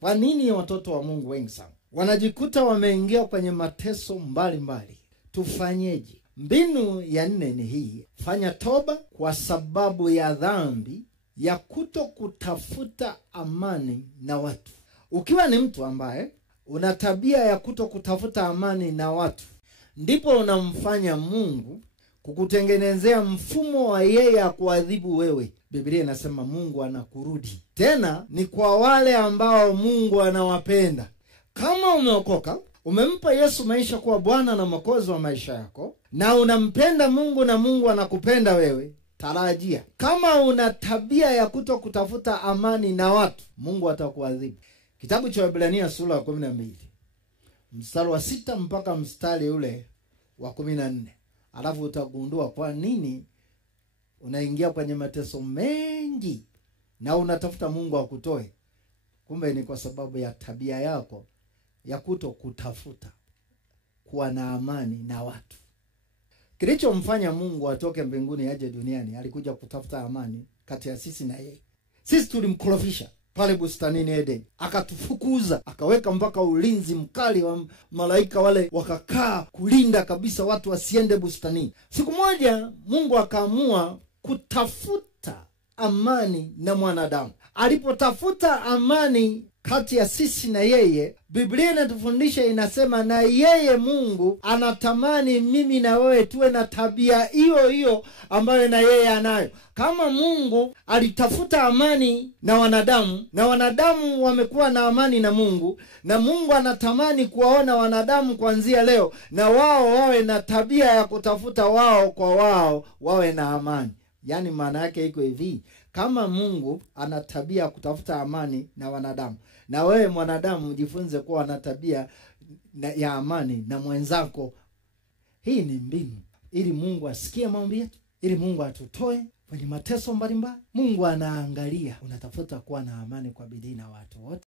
Kwa nini watoto wa Mungu wengi sana wanajikuta wameingia kwenye mateso mbalimbali? Tufanyeje? Mbinu ya 4 ni hii: fanya toba kwa sababu ya dhambi ya kutokutafuta amani na watu. Ukiwa ni mtu ambaye una tabia ya kutokutafuta amani na watu, ndipo unamfanya Mungu kukutengenezea mfumo wa yeye akuadhibu wewe. Biblia inasema Mungu anakurudi. Tena ni kwa wale ambao Mungu anawapenda. Kama umeokoka, umempa Yesu maisha kuwa Bwana na Mwokozi wa maisha yako, na unampenda Mungu na Mungu anakupenda wewe, tarajia kama una tabia ya kutokutafuta amani na watu, Mungu atakuadhibu. Kitabu cha Waebrania sura ya 12 mstari wa 6 mpaka mstari ule wa 14. Alafu utagundua kwa nini unaingia kwenye mateso mengi na unatafuta Mungu akutoe. Kumbe ni kwa sababu ya tabia yako ya kutokutafuta kuwa na amani na watu. Kilichomfanya Mungu atoke mbinguni aje duniani, alikuja kutafuta amani kati ya sisi na yeye. Sisi tulimkorofisha pale bustanini Eden, akatufukuza, akaweka mpaka ulinzi mkali wa malaika wale, wakakaa kulinda kabisa watu wasiende bustanini. Siku moja Mungu akaamua kutafuta amani na mwanadamu. Alipotafuta amani kati ya sisi na yeye, Biblia inatufundisha, inasema na yeye Mungu anatamani mimi na wewe tuwe na tabia hiyo hiyo ambayo na yeye anayo. Kama Mungu alitafuta amani na wanadamu, na wanadamu wamekuwa na amani na Mungu, na Mungu anatamani kuwaona wanadamu kuanzia leo na wao wawe na tabia ya kutafuta wao kwa wao wawe na amani. Yaani maana yake iko hivi: kama Mungu ana tabia ya kutafuta amani na wanadamu, na wewe mwanadamu jifunze kuwa na tabia ya amani na mwenzako. Hii ni mbinu ili Mungu asikie maombi yetu, ili Mungu atutoe kwenye mateso mbalimbali. Mungu anaangalia unatafuta kuwa na amani kwa bidii na watu wote.